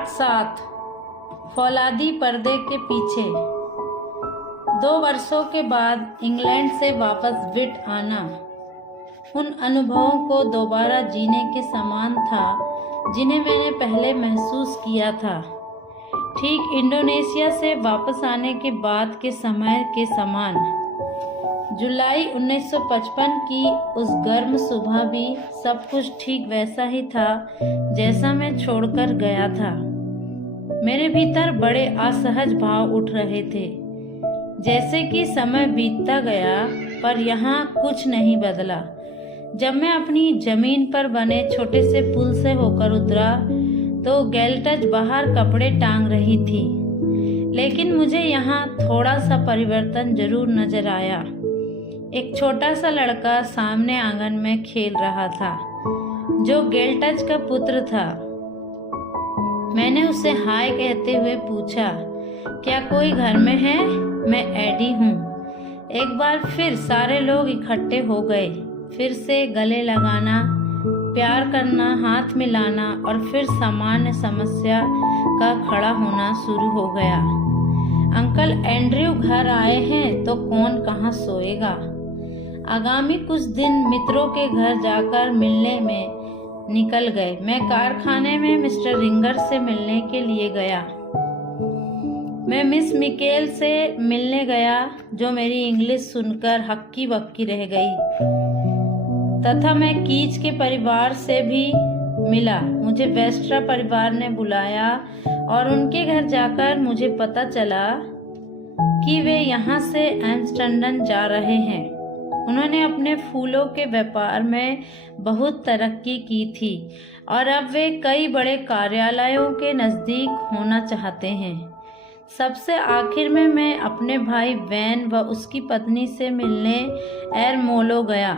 Part 7 फौलादी पर्दे के पीछे। 2 वर्षों के बाद इंग्लैंड से वापस विट आना उन अनुभवों को दोबारा जीने के समान था जिन्हें मैंने पहले महसूस किया था, ठीक इंडोनेशिया से वापस आने के बाद के समय के समान। जुलाई 1955 की उस गर्म सुबह भी सब कुछ ठीक वैसा ही था जैसा मैं छोड़कर गया था। मेरे भीतर बड़े असहज भाव उठ रहे थे, जैसे कि समय बीतता गया पर यहाँ कुछ नहीं बदला। जब मैं अपनी जमीन पर बने छोटे से पुल से होकर उतरा तो गैल्टज बाहर कपड़े टांग रही थी, लेकिन मुझे यहाँ थोड़ा सा परिवर्तन जरूर नजर आया। एक छोटा सा लड़का सामने आंगन में खेल रहा था, जो गैल्टज का पुत्र था। मैंने उसे हाय कहते हुए पूछा, क्या कोई घर में है? मैं एडी हूँ। एक बार फिर सारे लोग इकट्ठे हो गए। फिर से गले लगाना, प्यार करना, हाथ मिलाना और फिर सामान्य समस्या का खड़ा होना शुरू हो गया। अंकल एंड्रयू घर आए हैं तो कौन कहाँ सोएगा। आगामी कुछ दिन मित्रों के घर जाकर मिलने में निकल गए। मैं कारखाने में मिस्टर रिंगर से मिलने के लिए गया। मैं मिस मिकेल से मिलने गया, जो मेरी इंग्लिश सुनकर हक्की बक्की रह गई, तथा मैं कीच के परिवार से भी मिला। मुझे वेस्ट्रा परिवार ने बुलाया और उनके घर जाकर मुझे पता चला कि वे यहाँ से एम्स्टर्डम जा रहे हैं। उन्होंने अपने फूलों के व्यापार में बहुत तरक्की की थी और अब वे कई बड़े कार्यालयों के नज़दीक होना चाहते हैं। सबसे आखिर में मैं अपने भाई वैन व उसकी पत्नी से मिलने एरमोलो गया।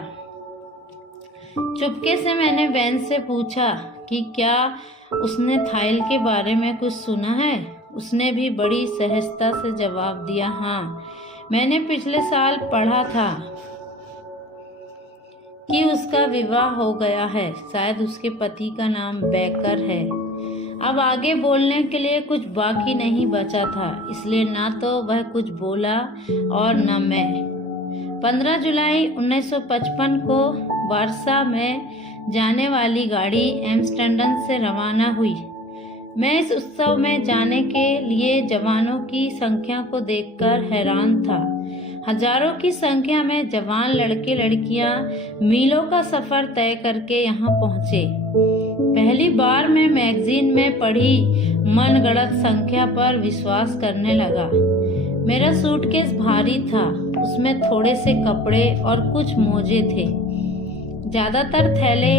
चुपके से मैंने वैन से पूछा कि क्या उसने थाइल के बारे में कुछ सुना है। उसने भी बड़ी सहजता से जवाब दिया, हाँ, मैंने पिछले साल पढ़ा था कि उसका विवाह हो गया है। शायद उसके पति का नाम बेकर है। अब आगे बोलने के लिए कुछ बाकी नहीं बचा था, इसलिए ना तो वह कुछ बोला और न मैं। 15 जुलाई 1955 को वारसा में जाने वाली गाड़ी एम्स्टर्डम से रवाना हुई। मैं इस उत्सव में जाने के लिए जवानों की संख्या को देखकर हैरान था। हजारों की संख्या में जवान लड़के लड़कियां मीलों का सफर तय करके यहाँ पहुँचे। पहली बार मैं मैगजीन में पढ़ी मनगढ़ंत संख्या पर विश्वास करने लगा। मेरा सूटकेस भारी था, उसमें थोड़े से कपड़े और कुछ मोजे थे। ज्यादातर थैले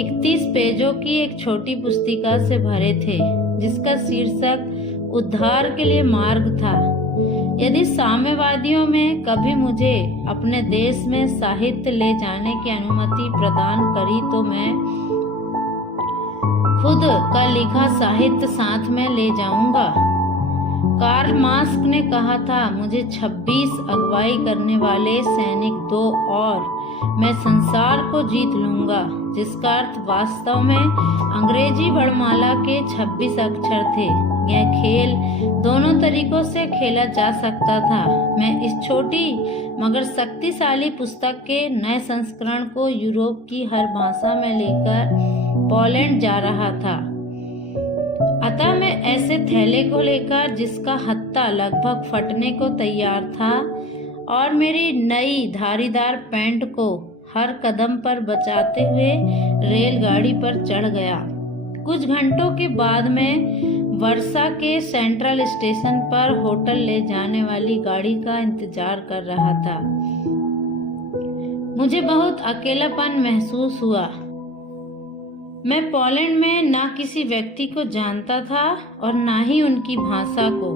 31 पेजों की एक छोटी पुस्तिका से भरे थे, जिसका शीर्षक उद्धार के लिए मार्ग था। यदि साम्यवादियों में कभी मुझे अपने देश में साहित्य ले जाने की अनुमति प्रदान करी तो मैं खुद का लिखा साहित्य साथ में ले जाऊंगा। कार्ल मार्क्स ने कहा था, मुझे 26 अगुवाई करने वाले सैनिक दो और मैं संसार को जीत लूंगा, जिसका अर्थ वास्तव में अंग्रेजी वर्णमाला के 26 अक्षर थे। यह खेल दोनों तरीकों से खेला जा सकता था। मैं इस छोटी मगर शक्तिशाली पुस्तक के नए संस्करण को यूरोप की हर भाषा में लेकर पोलैंड जा रहा था। अतः मैं ऐसे थैले को लेकर, जिसका हत्था लगभग फटने को तैयार था, और मेरी नई धारीदार पैंट को हर कदम पर बचाते हुए रेलगाड़ी पर चढ़ गया। कुछ घंटों के बाद मैं वर्सा के सेंट्रल स्टेशन पर होटल ले जाने वाली गाड़ी का इंतजार कर रहा था। मुझे बहुत अकेलापन महसूस हुआ। मैं पोलैंड में ना किसी व्यक्ति को जानता था और ना ही उनकी भाषा को।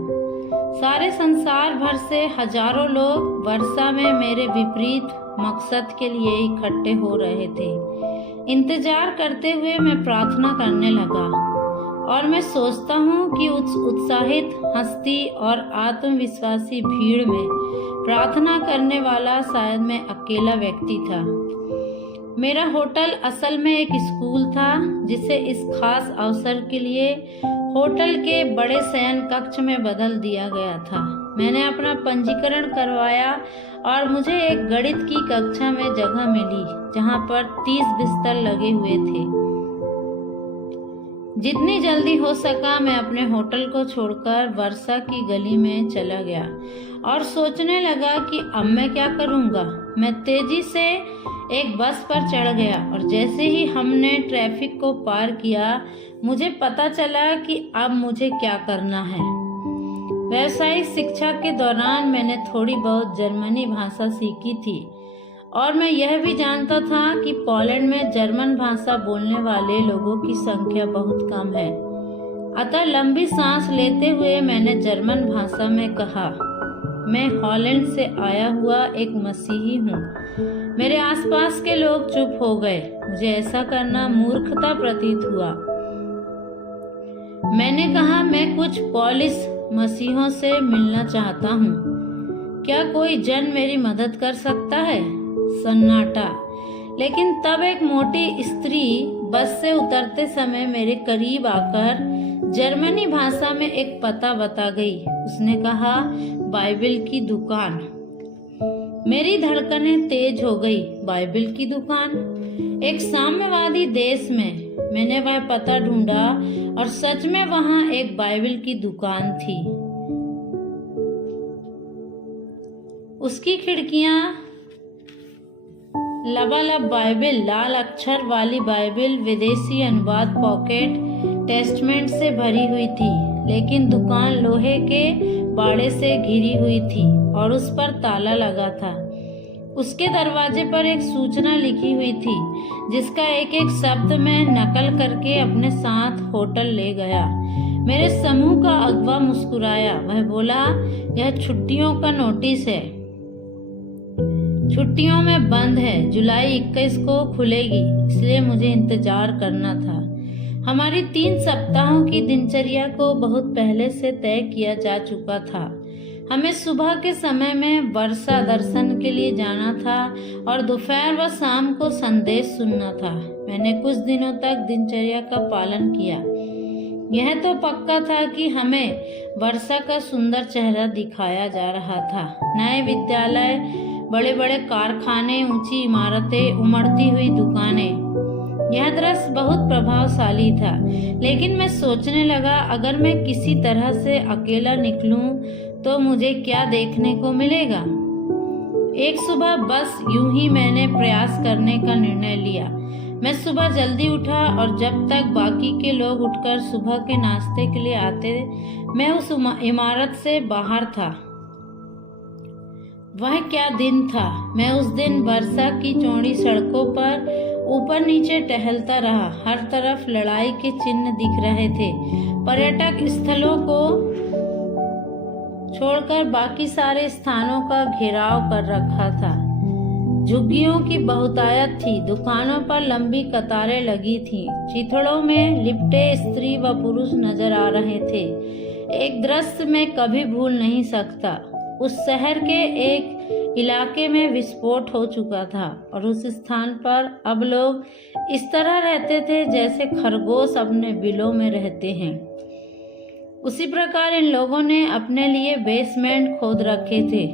सारे संसार भर से हजारों लोग वर्सा में मेरे विपरीत मकसद के लिए इकट्ठे हो रहे थे। इंतजार करते हुए मैं प्रार्थना करने लगा और मैं सोचता हूँ कि उस उत्साहित, हंसती और आत्मविश्वासी भीड़ में प्रार्थना करने वाला शायद मैं अकेला व्यक्ति था। मेरा होटल असल में एक स्कूल था, जिसे इस खास अवसर के लिए होटल के बड़े शयन कक्ष में बदल दिया गया था। मैंने अपना पंजीकरण करवाया और मुझे एक गणित की कक्षा में जगह मिली, जहां पर 30 बिस्तर लगे हुए थे। जितनी जल्दी हो सका मैं अपने होटल को छोड़कर वर्षा की गली में चला गया और सोचने लगा कि अब मैं क्या करूंगा। मैं तेजी से एक बस पर चढ़ गया और जैसे ही हमने ट्रैफिक को पार किया, मुझे पता चला कि अब मुझे क्या करना है। व्यावसायिक शिक्षा के दौरान मैंने थोड़ी बहुत जर्मनी भाषा सीखी थी और मैं यह भी जानता था कि पोलैंड में जर्मन भाषा बोलने वाले लोगों की संख्या बहुत कम है। अतः लंबी सांस लेते हुए मैंने जर्मन भाषा में कहा, मैं हॉलैंड से आया हुआ एक मसीही हूँ। मेरे आसपास के लोग चुप हो गए। मुझे ऐसा करना मूर्खता प्रतीत हुआ। मैंने कहा, मैं कुछ पोलिश मसीहों से मिलना चाहता हूँ। क्या कोई जन मेरी मदद कर सकता है? सन्नाटा। लेकिन तब एक मोटी स्त्री बस से उतरते समय मेरे करीब आकर जर्मनी भाषा में एक पता बता गई। उसने कहा, बाइबिल की दुकान। मेरी धड़कनें तेज हो गई। बाइबिल की दुकान? एक साम्यवादी देश में। मैंने वह पता ढूंढा और सच में वहां एक बाइबिल की दुकान थी। उसकी खिड़कियां लबालब बाइबिल, लाल अक्षर वाली बाइबिल, विदेशी अनुवाद, पॉकेट टेस्टमेंट से भरी हुई थी, लेकिन दुकान लोहे के बाड़े से घिरी हुई थी और उस पर ताला लगा था। उसके दरवाजे पर एक सूचना लिखी हुई थी, जिसका एक एक शब्द मैं नकल करके अपने साथ होटल ले गया। मेरे समूह का अगवा मुस्कुराया। वह बोला, यह छुट्टियों का नोटिस है। छुट्टियों में बंद है। जुलाई 21 को खुलेगी, इसलिए मुझे इंतजार करना था। हमारी 3 सप्ताहों की दिनचर्या को बहुत पहले से तय किया जा चुका था। हमें सुबह के समय में वर्षा दर्शन के लिए जाना था और दोपहर व शाम को संदेश सुनना था। मैंने कुछ दिनों तक दिनचर्या का पालन किया। यह तो पक्का था कि हमें वर्षा का सुंदर चेहरा दिखाया जा रहा था। नए विद्यालय, बड़े बड़े कारखाने, ऊंची इमारतें, उमड़ती हुई दुकानें। यह दृश्य बहुत प्रभावशाली था, लेकिन मैं सोचने लगा, अगर मैं किसी तरह से अकेला निकलूं तो मुझे क्या देखने को मिलेगा। एक सुबह बस यूं ही मैंने प्रयास करने का निर्णय लिया। मैं सुबह जल्दी उठा और जब तक बाकी के लोग उठकर सुबह के नाश्ते के लिए आते, मैं उस इमारत से बाहर था। वह क्या दिन था। मैं उस दिन वर्षा की चौड़ी सड़कों पर ऊपर नीचे टहलता रहा। हर तरफ लड़ाई के चिन्ह दिख रहे थे। पर्यटक स्थलों को छोड़कर बाकी सारे स्थानों का घेराव कर रखा था। झुग्गियों की बहुतायत थी। दुकानों पर लंबी कतारें लगी थीं। चिथड़ों में लिपटे स्त्री व पुरुष नजर आ रहे थे। एक दृश्य मैं कभी भूल नहीं सकता। उस शहर के एक इलाके में विस्फोट हो चुका था और उस स्थान पर अब लोग इस तरह रहते थे जैसे खरगोश अपने बिलों में रहते हैं। उसी प्रकार इन लोगों ने अपने लिए बेसमेंट खोद रखे थे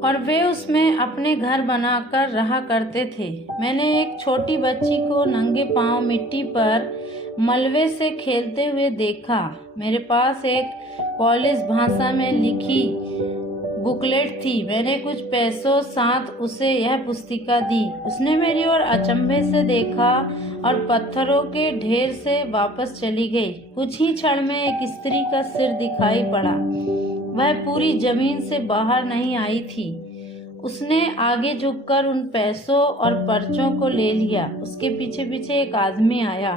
और वे उसमें अपने घर बनाकर रहा करते थे। मैंने एक छोटी बच्ची को नंगे पांव मिट्टी पर मलबे से खेलते हुए देखा। मेरे पास एक पोलिश भाषा में लिखी बुकलेट थी। मैंने कुछ पैसों साथ उसे यह पुस्तिका दी। उसने मेरी ओर अचंभे से देखा और पत्थरों के ढेर से वापस चली गई। कुछ ही क्षण में एक स्त्री का सिर दिखाई पड़ा। वह पूरी जमीन से बाहर नहीं आई थी। उसने आगे झुककर उन पैसों और पर्चों को ले लिया। उसके पीछे पीछे एक आदमी आया।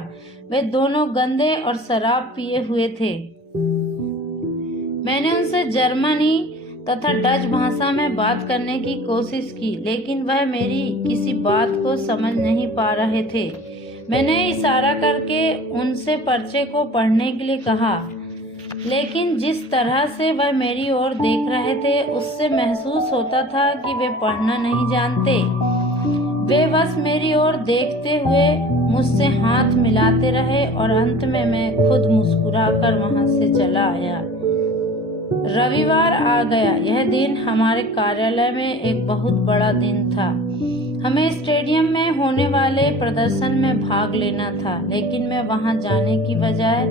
वे दोनों गंदे और शराब पिए हुए थे। मैंने उनसे जर्मनी तथा डच भाषा में बात करने की कोशिश की, लेकिन वह मेरी किसी बात को समझ नहीं पा रहे थे। मैंने इशारा करके उनसे पर्चे को पढ़ने के लिए कहा, लेकिन जिस तरह से वह मेरी ओर देख रहे थे उससे महसूस होता था कि वे पढ़ना नहीं जानते। वे बस मेरी ओर देखते हुए मुझसे हाथ मिलाते रहे और अंत में मैं खुद मुस्कुराकर वहां से चला आया। रविवार आ गया। यह दिन हमारे कार्यालय में एक बहुत बड़ा दिन था। हमें स्टेडियम में होने वाले प्रदर्शन में भाग लेना था, लेकिन मैं वहां जाने की बजाय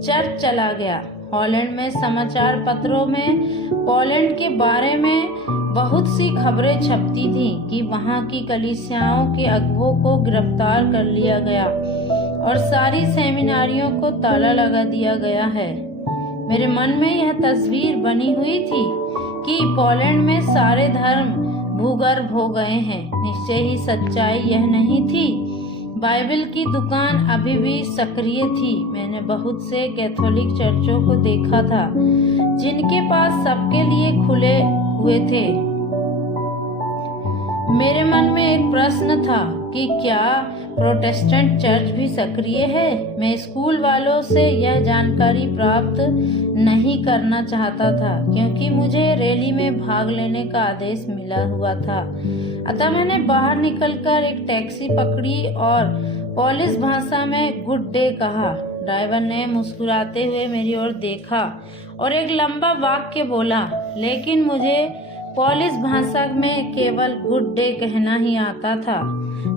चर्च चला गया। हॉलैंड में समाचार पत्रों में पोलैंड के बारे में बहुत सी खबरें छपती थीं कि वहां की कलीसियाओं के अगुवों को गिरफ्तार कर लिया गया और सारी सेमिनारियों को ताला लगा दिया गया है। मेरे मन में यह तस्वीर बनी हुई थी कि पोलैंड में सारे धर्म भूगर्भ हो गए हैं। निश्चय ही सच्चाई यह नहीं थी। बाइबल की दुकान अभी भी सक्रिय थी। मैंने बहुत से कैथोलिक चर्चों को देखा था जिनके पास सबके लिए खुले हुए थे। मेरे मन में एक प्रश्न था कि क्या प्रोटेस्टेंट चर्च भी सक्रिय है। मैं स्कूल वालों से यह जानकारी प्राप्त नहीं करना चाहता था क्योंकि मुझे रैली में भाग लेने का आदेश मिला हुआ था। अतः मैंने बाहर निकलकर एक टैक्सी पकड़ी और पोलिश भाषा में गुड डे कहा। ड्राइवर ने मुस्कुराते हुए मेरी ओर देखा और एक लंबा वाक्य बोला, लेकिन मुझे पोलिश भाषा में केवल गुड डे कहना ही आता था।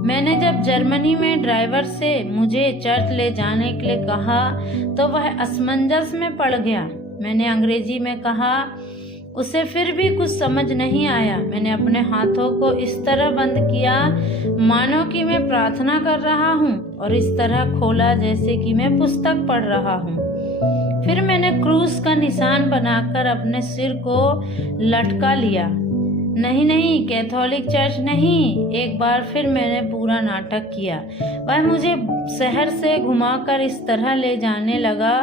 मैंने जब जर्मनी में ड्राइवर से मुझे चर्च ले जाने के लिए कहा तो वह असमंजस में पड़ गया। मैंने अंग्रेजी में कहा, उसे फिर भी कुछ समझ नहीं आया। मैंने अपने हाथों को इस तरह बंद किया मानो कि मैं प्रार्थना कर रहा हूँ और इस तरह खोला जैसे कि मैं पुस्तक पढ़ रहा हूँ। फिर मैंने क्रूस का निशान बनाकर अपने सिर को लटका लिया। नहीं, कैथोलिक चर्च नहीं। एक बार फिर मैंने पूरा नाटक किया। वह मुझे शहर से घुमाकर इस तरह ले जाने लगा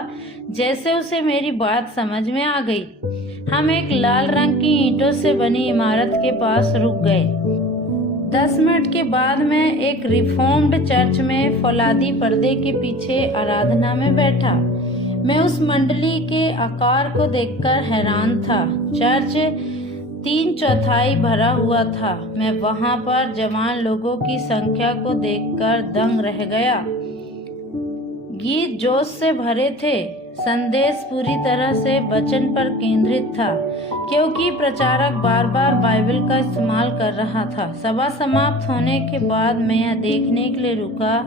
जैसे उसे मेरी बात समझ में आ गई। हम एक लाल रंग की ईंटों से बनी इमारत के पास रुक गए। 10 मिनट के बाद मैं एक रिफॉर्म्ड चर्च में फौलादी पर्दे के पीछे आराधना में बैठा। मैं उस मंडली के आकार को देखकर हैरान था। चर्च 3/4 भरा हुआ था। मैं वहां पर जवान लोगों की संख्या को देखकर दंग रह गया। गीत जोश से भरे थे। संदेश पूरी तरह से वचन पर केंद्रित था क्योंकि प्रचारक बार बार बाइबल का इस्तेमाल कर रहा था। सभा समाप्त होने के बाद मैं यह देखने के लिए रुका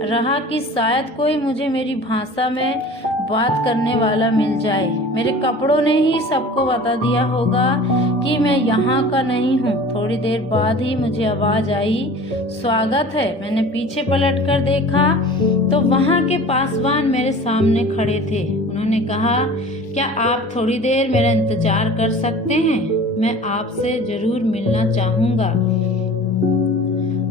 रहा कि शायद कोई मुझे मेरी भाषा में बात करने वाला मिल जाए। मेरे कपड़ों ने ही सबको बता दिया होगा कि मैं यहाँ का नहीं हूँ। थोड़ी देर बाद ही मुझे आवाज आई, स्वागत है। मैंने पीछे पलट कर देखा तो वहाँ के पासवान मेरे सामने खड़े थे। उन्होंने कहा, क्या आप थोड़ी देर मेरा इंतजार कर सकते हैं? मैं आपसे जरूर मिलना चाहूँगा।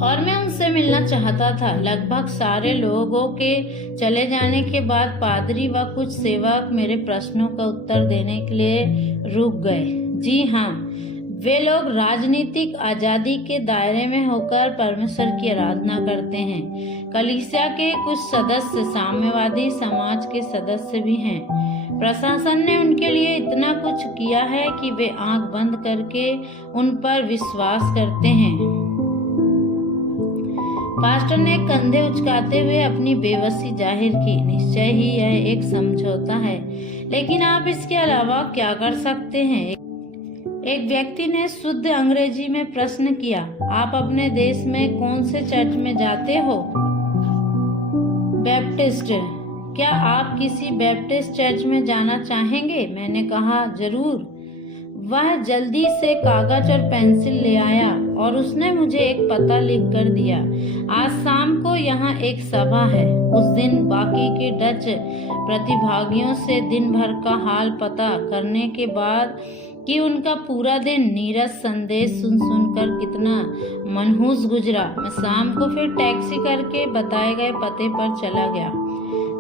और मैं उनसे मिलना चाहता था। लगभग सारे लोगों के चले जाने के बाद पादरी व कुछ सेवक मेरे प्रश्नों का उत्तर देने के लिए रुक गए। जी हाँ, वे लोग राजनीतिक आजादी के दायरे में होकर परमेश्वर की आराधना करते हैं। कलीसिया के कुछ सदस्य साम्यवादी समाज के सदस्य भी हैं। प्रशासन ने उनके लिए इतना कुछ किया है कि वे आंख बंद करके उन पर विश्वास करते हैं। पास्टर ने कंधे उचकाते हुए अपनी बेबसी जाहिर की। निश्चय ही यह एक समझौता है, लेकिन आप इसके अलावा क्या कर सकते हैं? एक व्यक्ति ने शुद्ध अंग्रेजी में प्रश्न किया, आप अपने देश में कौन से चर्च में जाते हो? बैप्टिस्ट। क्या आप किसी बैप्टिस्ट चर्च में जाना चाहेंगे? मैंने कहा, जरूर। वह जल्दी से कागज और पेंसिल ले आया और उसने मुझे एक पता लिख कर दिया। आज शाम को यहाँ एक सभा है। उस दिन बाकी के डच प्रतिभागियों से दिन भर का हाल पता करने के बाद कि उनका पूरा दिन नीरस संदेश सुन सुनकर कितना मनहूस गुजरा, मैं शाम को फिर टैक्सी करके बताए गए पते पर चला गया।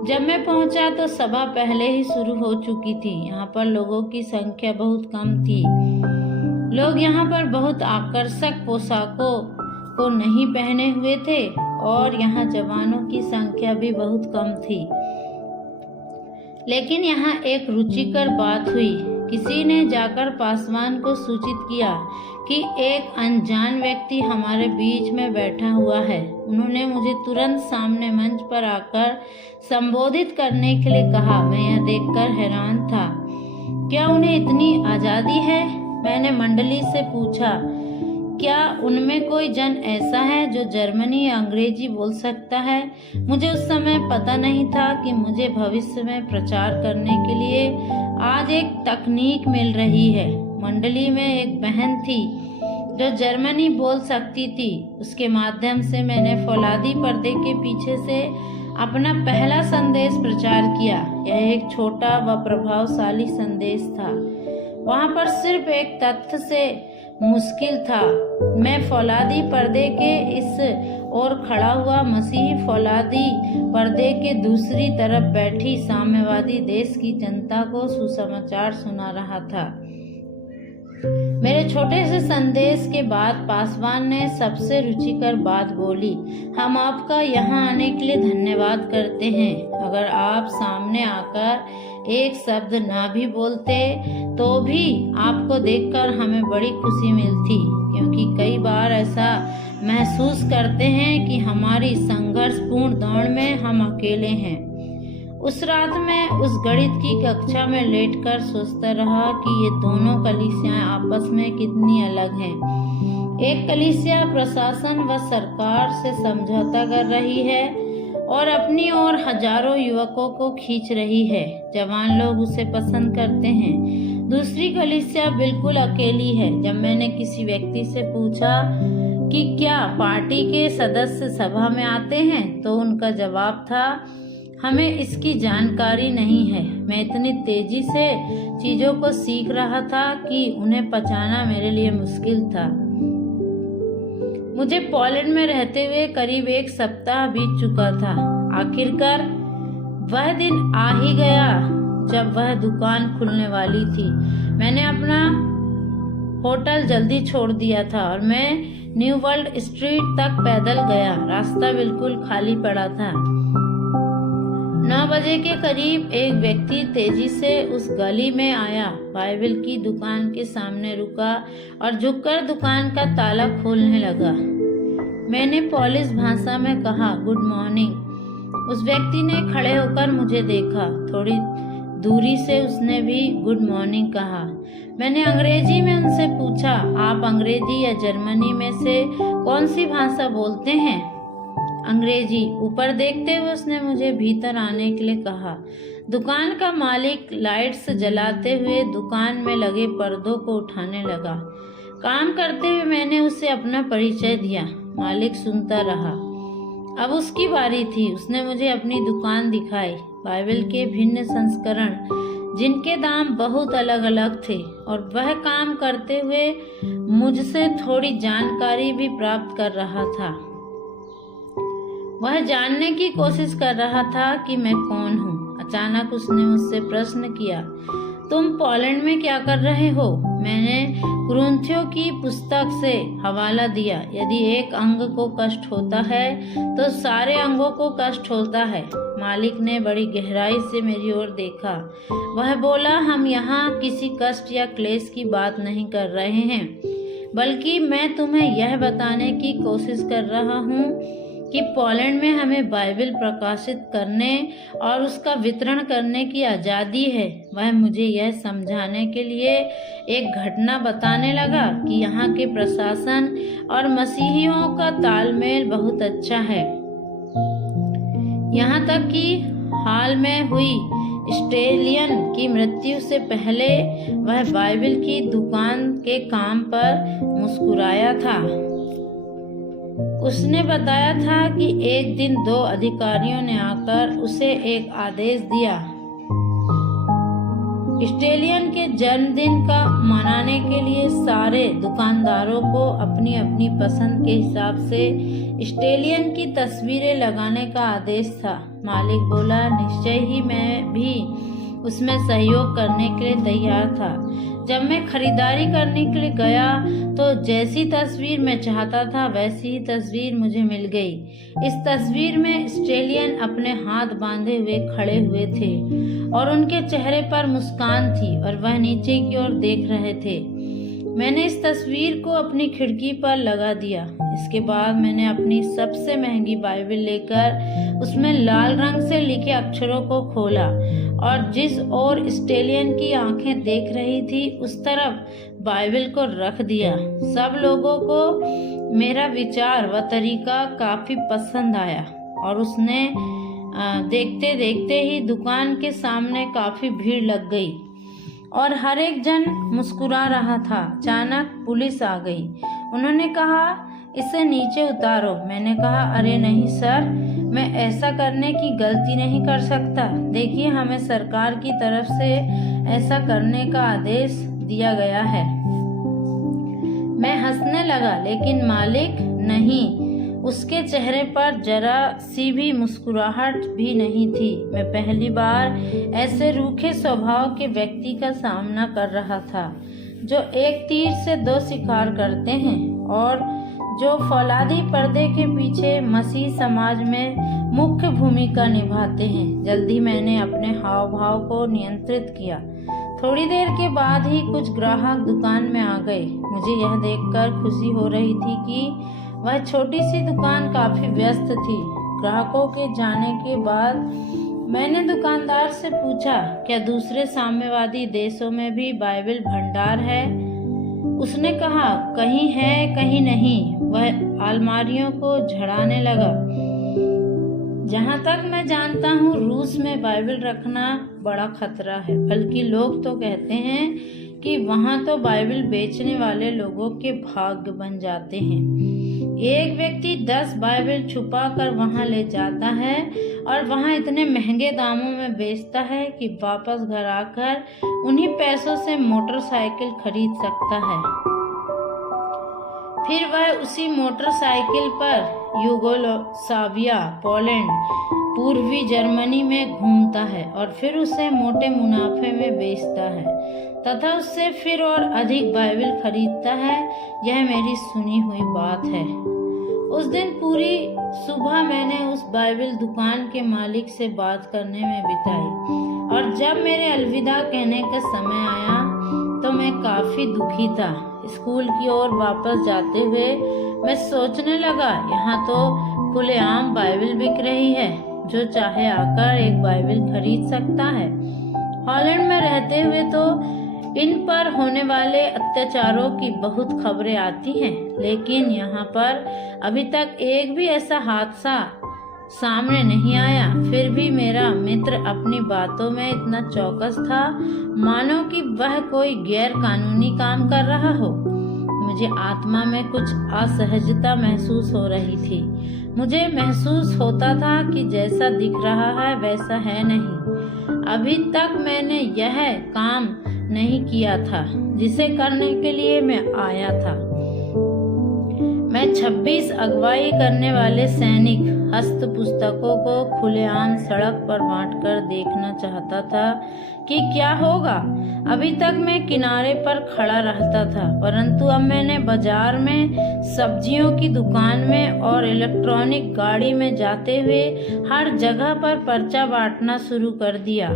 जब मैं पहुंचा तो सभा पहले ही शुरू हो चुकी थी। यहाँ पर लोगों की संख्या बहुत कम थी। लोग यहाँ पर बहुत आकर्षक पोशाकों को नहीं पहने हुए थे और यहाँ जवानों की संख्या भी बहुत कम थी। लेकिन यहाँ एक रुचिकर बात हुई किसी ने जाकर पासवान को सूचित किया कि एक अनजान व्यक्ति हमारे बीच में बैठा हुआ है। उन्होंने मुझे तुरंत सामने मंच पर आकर संबोधित करने के लिए कहा। मैं यह देखकर हैरान था। क्या उन्हें इतनी आज़ादी है? मैंने मंडली से पूछा, क्या उनमें कोई जन ऐसा है जो जर्मनी या अंग्रेजी बोल सकता है? मुझे उस समय पता नहीं था कि मुझे भविष्य में प्रचार करने के लिए आज एक तकनीक मिल रही है। मंडली में एक बहन थी जो जर्मनी बोल सकती थी। उसके माध्यम से मैंने फौलादी पर्दे के पीछे से अपना पहला संदेश प्रचार किया। यह एक छोटा व प्रभावशाली संदेश था। वहाँ पर सिर्फ एक तथ्य से मुश्किल था। मैं फौलादी पर्दे के इस ओर खड़ा हुआ मसीही फौलादी पर्दे के दूसरी तरफ बैठी साम्यवादी देश की जनता को सुसमाचार सुना रहा था। मेरे छोटे से संदेश के बाद पासवान ने सबसे रुचिकर बात बोली। हम आपका यहाँ आने के लिए धन्यवाद करते हैं। अगर आप सामने आकर एक शब्द ना भी बोलते तो भी आपको देखकर हमें बड़ी खुशी मिलती, क्योंकि कई बार ऐसा महसूस करते हैं कि हमारी संघर्षपूर्ण दौड़ में हम अकेले हैं। उस रात मैं उस गणित की कक्षा में लेटकर सोचता रहा कि ये दोनों कलीसियाएं आपस में कितनी अलग हैं। एक कलीसिया प्रशासन व सरकार से समझौता कर रही है और अपनी ओर हजारों युवकों को खींच रही है। जवान लोग उसे पसंद करते हैं। दूसरी कलीसिया बिल्कुल अकेली है। जब मैंने किसी व्यक्ति से पूछा कि क्या पार्टी के सदस्य सभा में आते हैं, तो उनका जवाब था, हमें इसकी जानकारी नहीं है। मैं इतनी तेजी से चीजों को सीख रहा था कि उन्हें पहचानना मेरे लिए मुश्किल था। मुझे पोलैंड में रहते हुए करीब एक सप्ताह बीत चुका था। आखिरकार वह दिन आ ही गया जब वह दुकान खुलने वाली थी। मैंने अपना होटल जल्दी छोड़ दिया था और मैं न्यू वर्ल्ड स्ट्रीट तक पैदल गया। रास्ता बिल्कुल खाली पड़ा था। 9 बजे के करीब एक व्यक्ति तेजी से उस गली में आया, बाइबल की दुकान के सामने रुका और झुककर दुकान का ताला खोलने लगा। मैंने पोलिश भाषा में कहा, गुड मॉर्निंग। उस व्यक्ति ने खड़े होकर मुझे देखा। थोड़ी दूरी से उसने भी गुड मॉर्निंग कहा। मैंने अंग्रेजी में उनसे पूछा, आप अंग्रेजी या जर्मनी में से कौन सी भाषा बोलते हैं? अंग्रेजी। ऊपर देखते हुए उसने मुझे भीतर आने के लिए कहा। दुकान का मालिक लाइट्स जलाते हुए दुकान में लगे पर्दों को उठाने लगा। काम करते हुए मैंने उसे अपना परिचय दिया। मालिक सुनता रहा। अब उसकी बारी थी। उसने मुझे अपनी दुकान दिखाई। बाइबल के भिन्न संस्करण जिनके दाम बहुत अलग अलग थे, और वह काम करते हुए मुझसे थोड़ी जानकारी भी प्राप्त कर रहा था। वह जानने की कोशिश कर रहा था कि मैं कौन हूँ। अचानक उसने मुझसे प्रश्न किया, तुम पोलैंड में क्या कर रहे हो? मैंने कुरिन्थियों की पुस्तक से हवाला दिया। यदि एक अंग को कष्ट होता है तो सारे अंगों को कष्ट होता है। मालिक ने बड़ी गहराई से मेरी ओर देखा। वह बोला, हम यहाँ किसी कष्ट या क्लेश की बात नहीं कर रहे हैं, बल्कि मैं तुम्हें यह बताने की कोशिश कर रहा हूँ कि पोलैंड में हमें बाइबल प्रकाशित करने और उसका वितरण करने की आज़ादी है। वह मुझे यह समझाने के लिए एक घटना बताने लगा कि यहाँ के प्रशासन और मसीहियों का तालमेल बहुत अच्छा है। यहाँ तक कि हाल में हुई स्टेलियन की मृत्यु से पहले वह बाइबल की दुकान के काम पर मुस्कुराया था। उसने बताया था कि एक दिन 2 अधिकारियों ने आकर उसे एक आदेश दिया। स्टेलियन के जन्मदिन का मनाने के लिए सारे दुकानदारों को अपनी अपनी पसंद के हिसाब से स्टेलियन की तस्वीरें लगाने का आदेश था। मालिक बोला, निश्चय ही मैं भी उसमें सहयोग करने के लिए तैयार था। जब मैं खरीदारी करने के लिए गया तो जैसी तस्वीर मैं चाहता था वैसी ही तस्वीर मुझे मिल गई। इस तस्वीर में ऑस्ट्रेलियन अपने हाथ बांधे हुए खड़े हुए थे और उनके चेहरे पर मुस्कान थी और वह नीचे की ओर देख रहे थे। मैंने इस तस्वीर को अपनी खिड़की पर लगा दिया। इसके बाद मैंने अपनी सबसे महंगी बाइबल लेकर उसमें लाल रंग से लिखे अक्षरों को खोला और जिस ओर ऑस्ट्रेलियन की आंखें देख रही थी उस तरफ बाइबल को रख दिया। सब लोगों को मेरा विचार व तरीका काफी पसंद आया और उसने देखते देखते ही दुकान के सामने काफी भीड़ लग गई और हर एक जन मुस्कुरा रहा था। अचानक पुलिस आ गई। उन्होंने कहा, इसे नीचे उतारो। मैंने कहा, अरे नहीं सर, मैं ऐसा करने की गलती नहीं कर सकता। देखिए, हमें सरकार की तरफ से ऐसा करने का आदेश दिया गया है। मैं हंसने लगा, लेकिन मालिक नहीं। उसके चेहरे पर जरा सी भी मुस्कुराहट भी नहीं थी। मैं पहली बार ऐसे रूखे स्वभाव के व्यक्ति का सामना कर रहा था, जो एक तीर से दो शिकार करते हैं और जो फौलादी पर्दे के पीछे मसीह समाज में मुख्य भूमिका निभाते हैं। जल्दी मैंने अपने हाव भाव को नियंत्रित किया। थोड़ी देर के बाद ही कुछ ग्राहक दुकान में आ गए। मुझे यह देखकर खुशी हो रही थी कि वह छोटी सी दुकान काफी व्यस्त थी। ग्राहकों के जाने के बाद मैंने दुकानदार से पूछा, क्या दूसरे साम्यवादी देशों में भी बाइबल भंडार है? उसने कहा, कहीं है कहीं नहीं। वह अलमारियों को झड़ाने लगा। जहाँ तक मैं जानता हूँ, रूस में बाइबल रखना बड़ा खतरा है। बल्कि लोग तो कहते हैं कि वहाँ तो बाइबल बेचने वाले लोगों के भाग्य बन जाते हैं। एक व्यक्ति 10 बाइबल छुपा कर वहाँ ले जाता है और वहाँ इतने महंगे दामों में बेचता है कि वापस घर आकर उन्हीं पैसों से मोटरसाइकिल खरीद सकता है। फिर वह उसी मोटरसाइकिल पर यूगोस्लाविया, पोलैंड, पूर्वी जर्मनी में घूमता है और फिर उसे मोटे मुनाफे में बेचता है तथा उससे फिर और अधिक बाइबल खरीदता है। यह मेरी सुनी हुई बात है। उस दिन पूरी सुबह मैंने उस बाइबल दुकान के मालिक से बात करने में बिताई और जब मेरे अलविदा कहने का समय आया तो मैं काफी दुखी था। स्कूल की ओर वापस जाते हुए मैं सोचने लगा, यहाँ तो खुलेआम बाइबल बिक रही है। जो चाहे आकर एक बाइबल खरीद सकता है। हॉलैंड में रहते हुए तो इन पर होने वाले अत्याचारों की बहुत खबरें आती हैं, लेकिन यहाँ पर अभी तक एक भी ऐसा हादसा सामने नहीं आया। फिर भी मेरा मित्र अपनी बातों में इतना चौकस था मानो कि वह कोई गैर कानूनी काम कर रहा हो। मुझे आत्मा में कुछ असहजता महसूस हो रही थी। मुझे महसूस होता था कि जैसा दिख रहा है वैसा है नहीं। अभी तक मैंने यह काम नहीं किया था जिसे करने के लिए मैं आया था। मैं 26 अगवाई करने वाले सैनिक हस्त पुस्तकों को खुलेआम सड़क पर बांटकर देखना चाहता था कि क्या होगा। अभी तक मैं किनारे पर खड़ा रहता था, परंतु अब मैंने बाजार में, सब्जियों की दुकान में और इलेक्ट्रॉनिक गाड़ी में जाते हुए हर जगह पर पर्चा बांटना शुरू कर दिया।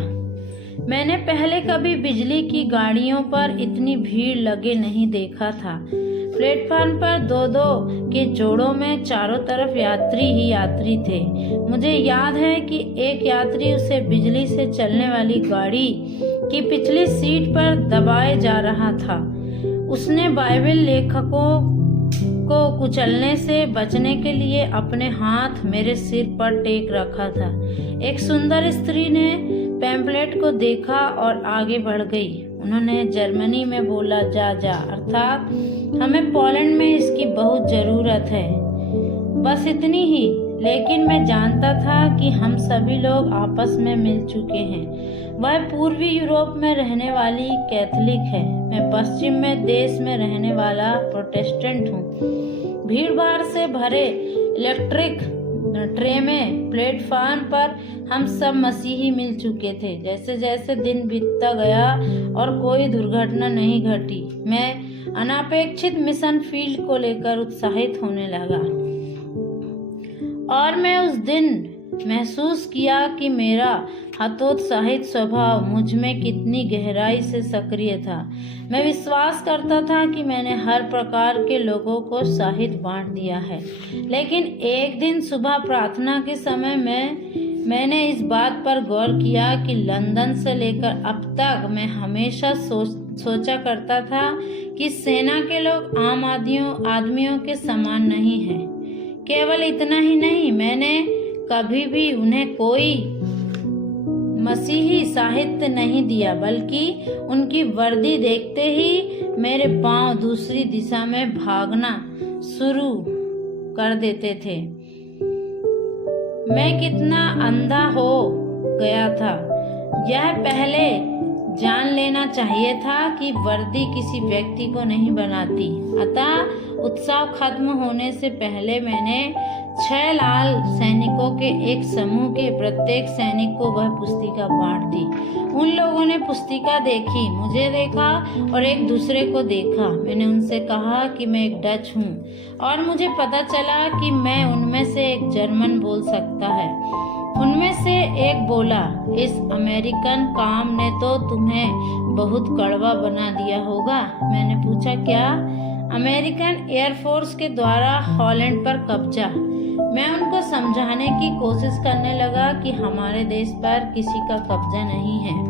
मैंने पहले कभी बिजली की गाड़ियों पर इतनी भीड़ लगे नहीं देखा था। प्लेटफार्म पर 2-2 के जोड़ों में चारों तरफ यात्री ही यात्री थे। मुझे याद है कि एक यात्री उसे बिजली से चलने वाली गाड़ी की पिछली सीट पर दबाए जा रहा था। उसने बाइबल लेखकों को कुचलने से बचने के लिए अपने हाथ मेरे सिर पर टेक रखा था। एक सुंदर स्त्री ने पैम्पलेट को देखा और आगे बढ़ गई। उन्होंने जर्मनी में बोला, जा जा, अर्थात हमें पोलैंड में इसकी बहुत ज़रूरत है। बस इतनी ही। लेकिन मैं जानता था कि हम सभी लोग आपस में मिल चुके हैं। वह पूर्वी यूरोप में रहने वाली कैथोलिक है, मैं पश्चिम में देश में रहने वाला प्रोटेस्टेंट हूँ। भीड़ भाड़ से भरे इलेक्ट्रिक ट्रे में प्लेटफार्म पर हम सब मसीही मिल चुके थे। जैसे जैसे दिन बीतता गया और कोई दुर्घटना नहीं घटी, मैं अनापेक्षित मिशन फील्ड को लेकर उत्साहित होने लगा। और मैं उस दिन महसूस किया कि मेरा हतोत्साहित स्वभाव मुझ में कितनी गहराई से सक्रिय था। मैं विश्वास करता था कि मैंने हर प्रकार के लोगों को साहित्य बांट दिया है, लेकिन एक दिन सुबह प्रार्थना के समय मैंने इस बात पर गौर किया कि लंदन से लेकर अब तक मैं हमेशा सोचा करता था कि सेना के लोग आम आदमियों के समान नहीं हैं। केवल इतना ही नहीं, मैंने कभी भी उन्हें कोई मसीही साहित्य नहीं दिया, बल्कि उनकी वर्दी देखते ही मेरे पांव दूसरी दिशा में भागना शुरू कर देते थे। मैं कितना अंधा हो गया था, यह पहले जान लेना चाहिए था कि वर्दी किसी व्यक्ति को नहीं बनाती। अतः उत्सव खत्म होने से पहले मैंने 6 लाल सैनिकों के एक समूह के प्रत्येक सैनिक को वह पुस्तिका बांट दी। उन लोगों ने पुस्तिका देखी, मुझे देखा और एक दूसरे को देखा। मैंने उनसे कहा कि मैं एक डच हूँ और मुझे पता चला कि मैं उनमें से एक जर्मन बोल सकता है। उनमें से एक बोला, इस अमेरिकन काम ने तो तुम्हें बहुत कड़वा बना दिया होगा। मैंने पूछा, क्या? अमेरिकन एयरफोर्स के द्वारा हॉलैंड पर कब्जा। मैं उनको समझाने की कोशिश करने लगा कि हमारे देश पर किसी का कब्जा नहीं है।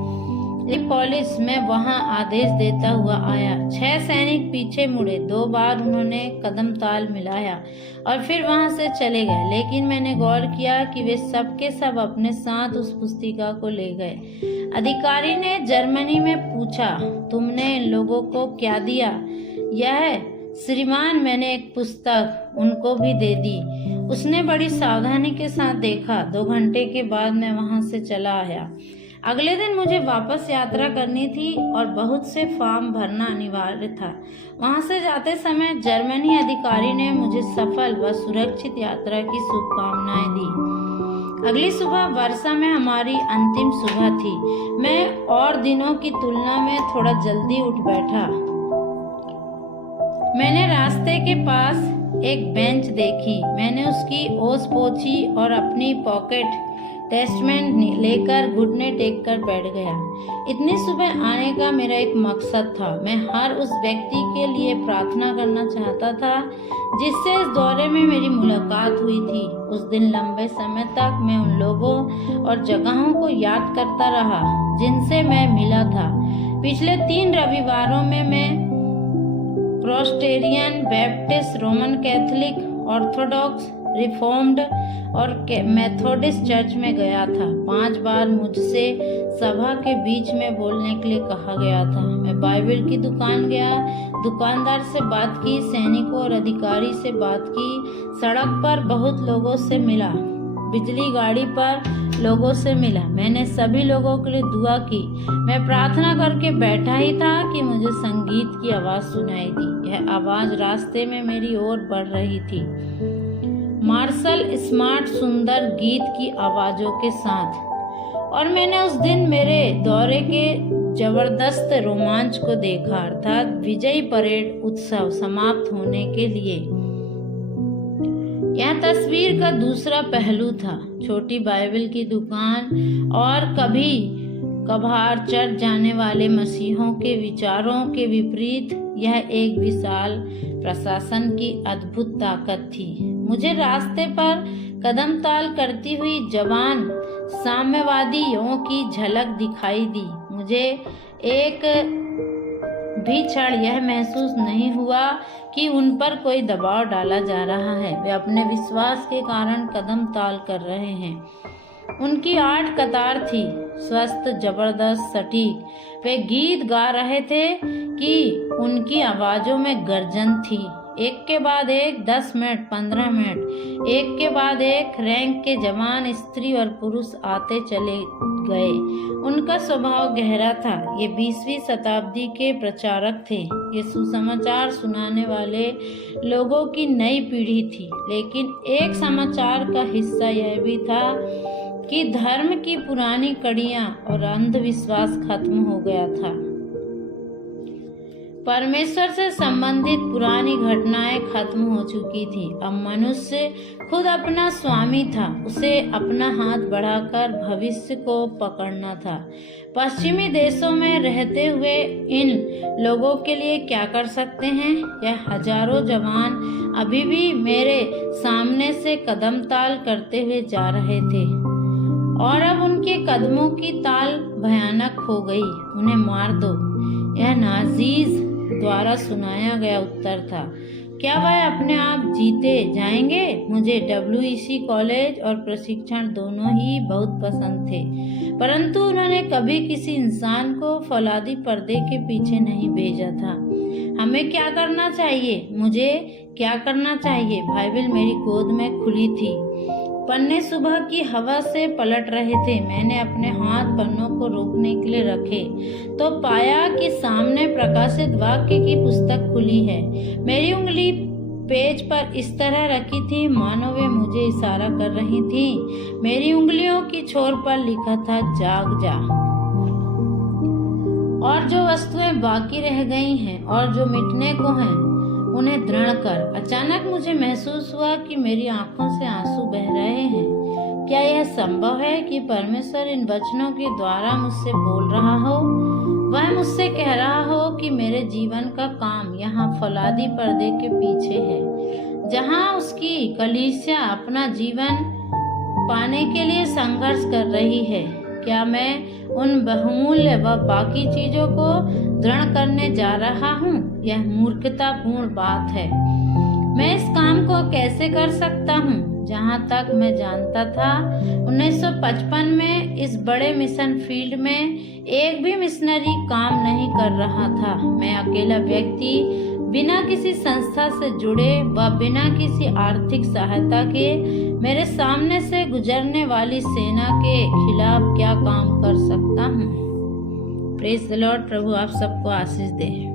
पुलिस में वहां आदेश देता हुआ आया। 6 सैनिक पीछे मुड़े। 2 बार उन्होंने कदम ताल मिलाया और फिर वहां से चले गए, लेकिन मैंने गौर किया कि वे सब के सब अपने साथ उस पुस्तिका को ले गए। अधिकारी ने जर्मनी में पूछा, तुमने इन लोगों को क्या दिया? यह श्रीमान, मैंने एक पुस्तक उनको भी दे दी। उसने बड़ी सावधानी के साथ देखा। 2 घंटे के बाद मैं वहां से चला आया। अगले दिन मुझे वापस यात्रा करनी थी और बहुत से फॉर्म भरना अनिवार्य था। वहां से जाते समय जर्मनी अधिकारी ने मुझे सफल व सुरक्षित यात्रा की शुभकामनाएं दी। अगली सुबह वर्षा में हमारी अंतिम सुबह थी। मैं और दिनों की तुलना में थोड़ा जल्दी उठ बैठा। मैंने रास्ते के पास एक बेंच देखी। मैंने उसकी ओस पोंछी और अपनी पॉकेट टेस्टमेंट लेकर घुटने टेक कर बैठ गया। इतनी सुबह आने का मेरा एक मकसद था। मैं हर उस व्यक्ति के लिए प्रार्थना करना चाहता था जिससे इस दौरे में मेरी मुलाकात हुई थी। उस दिन लंबे समय तक मैं उन लोगों और जगहों को याद करता रहा जिनसे मैं मिला था। पिछले 3 रविवारों में मैं Protestant, Baptist, Roman Catholic, Orthodox, Reformed और मेथोडिस्ट चर्च में गया था। 5 बार मुझसे सभा के बीच में बोलने के लिए कहा गया था। मैं बाइबल की दुकान गया, दुकानदार से बात की, सैनिकों और अधिकारी से बात की, सड़क पर बहुत लोगों से मिला, बिजली गाड़ी पर लोगों से मिला। मैंने सभी लोगों के लिए दुआ की। मैं प्रार्थना करके बैठा ही था कि मुझे संगीत की आवाज़ सुनाई दी। यह आवाज़ रास्ते में मेरी ओर बढ़ रही थी, मार्शल स्मार्ट सुंदर गीत की आवाज़ों के साथ। और मैंने उस दिन मेरे दौरे के जबरदस्त रोमांच को देखा, अर्थात विजयी परेड उत्सव समाप्त होने के लिए। यह तस्वीर का दूसरा पहलू था। छोटी बाइबल की दुकान और कभी कभार चर्च जाने वाले मसीहों के विचारों के विपरीत यह एक विशाल प्रशासन की अद्भुत ताकत थी। मुझे रास्ते पर कदम ताल करती हुई जवान साम्यवादियों की झलक दिखाई दी। मुझे एक भी क्षण यह महसूस नहीं हुआ कि उन पर कोई दबाव डाला जा रहा है। वे अपने विश्वास के कारण कदम ताल कर रहे हैं। उनकी 8 कतार थी, स्वस्थ, जबरदस्त, सटीक। वे गीत गा रहे थे कि उनकी आवाज़ों में गर्जन थी। एक के बाद एक 10 मिनट, 15 मिनट, एक के बाद एक रैंक के जवान स्त्री और पुरुष आते चले गए। उनका स्वभाव गहरा था। ये 20वीं शताब्दी के प्रचारक थे। ये सुसमाचार सुनाने वाले लोगों की नई पीढ़ी थी। लेकिन एक समाचार का हिस्सा यह भी था कि धर्म की पुरानी कड़ियां और अंधविश्वास खत्म हो गया था। परमेश्वर से संबंधित पुरानी घटनाएं खत्म हो चुकी थी। अब मनुष्य खुद अपना स्वामी था। उसे अपना हाथ बढ़ाकर भविष्य को पकड़ना था। पश्चिमी देशों में रहते हुए इन लोगों के लिए क्या कर सकते हैं? यह हजारों जवान अभी भी मेरे सामने से कदम ताल करते हुए जा रहे थे और अब उनके कदमों की ताल भयानक हो गई। उन्हें मार दो, यह नाजीज द्वारा सुनाया गया उत्तर था। क्या वह अपने आप जीते जाएंगे? मुझे WEC कॉलेज और प्रशिक्षण दोनों ही बहुत पसंद थे, परंतु उन्होंने कभी किसी इंसान को फौलादी पर्दे के पीछे नहीं भेजा था। हमें क्या करना चाहिए? मुझे क्या करना चाहिए? बाइबल मेरी गोद में खुली थी। पन्ने सुबह की हवा से पलट रहे थे। मैंने अपने हाथ पन्नों को रोकने के लिए रखे तो पाया कि सामने प्रकाशित वाक्य की पुस्तक खुली है। मेरी उंगली पेज पर इस तरह रखी थी मानो वे मुझे इशारा कर रही थी। मेरी उंगलियों की छोर पर लिखा था, जाग जा। और जो वस्तुएं बाकी रह गई हैं और जो मिटने को हैं उन्हें दृढ़ कर। अचानक मुझे महसूस हुआ कि मेरी आंखों से आंसू बह रहे हैं। क्या यह संभव है कि परमेश्वर इन वचनों के द्वारा मुझसे बोल रहा हो? वह मुझसे कह रहा हो कि मेरे जीवन का काम यहाँ फौलादी पर्दे के पीछे है, जहाँ उसकी कलीसिया अपना जीवन पाने के लिए संघर्ष कर रही है। क्या मैं उन बहुमूल्य व बाकी चीजों को दृढ़ करने जा रहा हूँ? यह मूर्खतापूर्ण बात है। मैं इस काम को कैसे कर सकता हूँ? जहाँ तक मैं जानता था 1955 में इस बड़े मिशन फील्ड में एक भी मिशनरी काम नहीं कर रहा था। मैं अकेला व्यक्ति बिना किसी संस्था से जुड़े व बिना किसी आर्थिक सहायता के मेरे सामने से गुजरने वाली सेना के खिलाफ क्या काम कर सकता हूँ? Praise the Lord. प्रभु आप सबको आशीष दे।